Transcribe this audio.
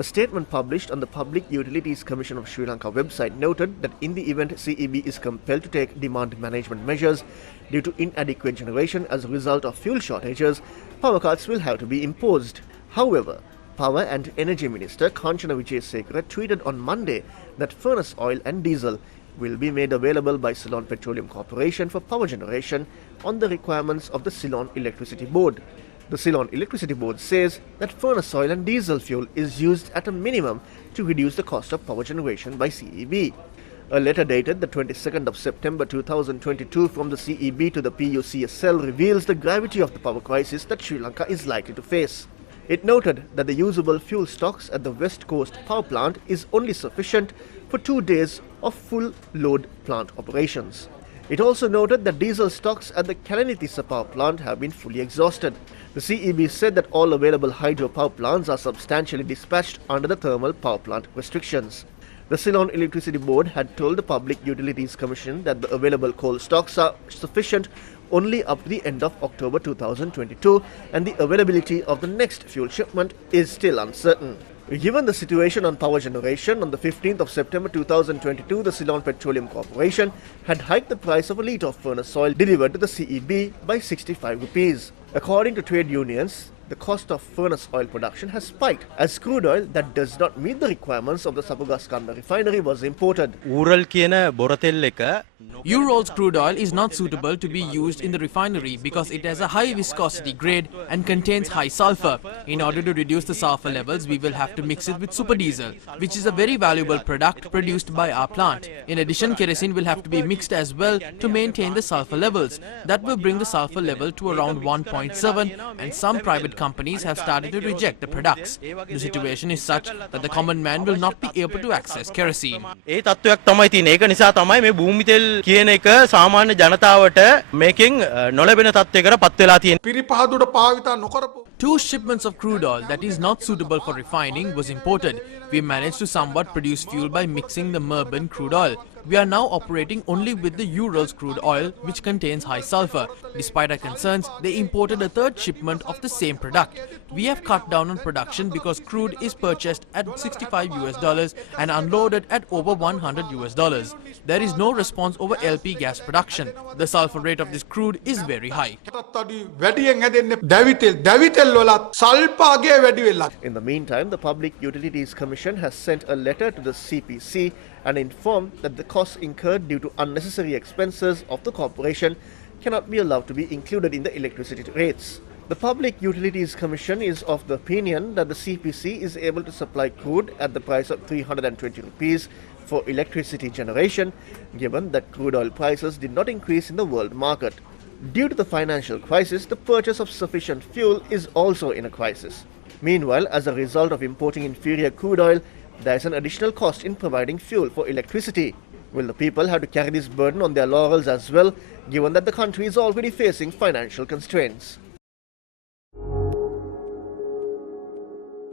A statement published on the Public Utilities Commission of Sri Lanka website noted that in the event CEB is compelled to take demand management measures due to inadequate generation as a result of fuel shortages, power cuts will have to be imposed. However, Power and Energy Minister Kanchana Wijesekara tweeted on Monday that furnace oil and diesel will be made available by Ceylon Petroleum Corporation for power generation on the requirements of the Ceylon Electricity Board. The Ceylon Electricity Board says that furnace oil and diesel fuel is used at a minimum to reduce the cost of power generation by CEB. A letter dated the 22nd of September 2022 from the CEB to the PUCSL reveals the gravity of the power crisis that Sri Lanka is likely to face. It noted that the usable fuel stocks at the West Coast power plant is only sufficient for 2 days of full load plant operations. It also noted that diesel stocks at the Kalanitissa power plant have been fully exhausted. The CEB said that all available hydropower plants are substantially dispatched under the thermal power plant restrictions. The Ceylon Electricity Board had told the Public Utilities Commission that the available coal stocks are sufficient only up to the end of October 2022 and the availability of the next fuel shipment is still uncertain. Given the situation on power generation, on the 15th of September 2022, the Ceylon Petroleum Corporation had hiked the price of a litre of furnace oil delivered to the CEB by 65 rupees. According to trade unions, the cost of furnace oil production has spiked as crude oil that does not meet the requirements of the Sapugaskanda refinery was imported. Ural's crude oil is not suitable to be used in the refinery because it has a high viscosity grade and contains high sulfur. In order to reduce the sulfur levels, we will have to mix it with super diesel, which is a very valuable product produced by our plant. In addition, kerosene will have to be mixed as well to maintain the sulfur levels. That will bring the sulfur level to around 1.7, and some private companies have started to reject the products. The situation is such that the common man will not be able to access kerosene. කියන එක සාමාන්‍ය ජනතාවට මේකෙන් නොලැබෙන තත්ත්වයකට පත් වෙලා තියෙනවා. පිරිපහදුට පාවිතා නොකරපු 2 shipments of crude oil that is not suitable for refining was imported. We managed to somewhat produce fuel by mixing the Murban crude oil. We are now operating only with the Urals crude oil, which contains high sulfur. Despite our concerns, they imported a 3rd shipment of the same product. We have cut down on production because crude is purchased at $65 and unloaded at over $100. There is no response over LP gas production. The sulfur rate of this crude is very high. In the meantime, the Public Utilities Commission has sent a letter to the CPC and informed that the costs incurred due to unnecessary expenses of the corporation cannot be allowed to be included in the electricity rates. The Public Utilities Commission is of the opinion that the CPC is able to supply crude at the price of 320 rupees for electricity generation, given that crude oil prices did not increase in the world market. Due to the financial crisis, the purchase of sufficient fuel is also in a crisis. Meanwhile, as a result of importing inferior crude oil, there is an additional cost in providing fuel for electricity. Will the people have to carry this burden on their laurels as well, given that the country is already facing financial constraints?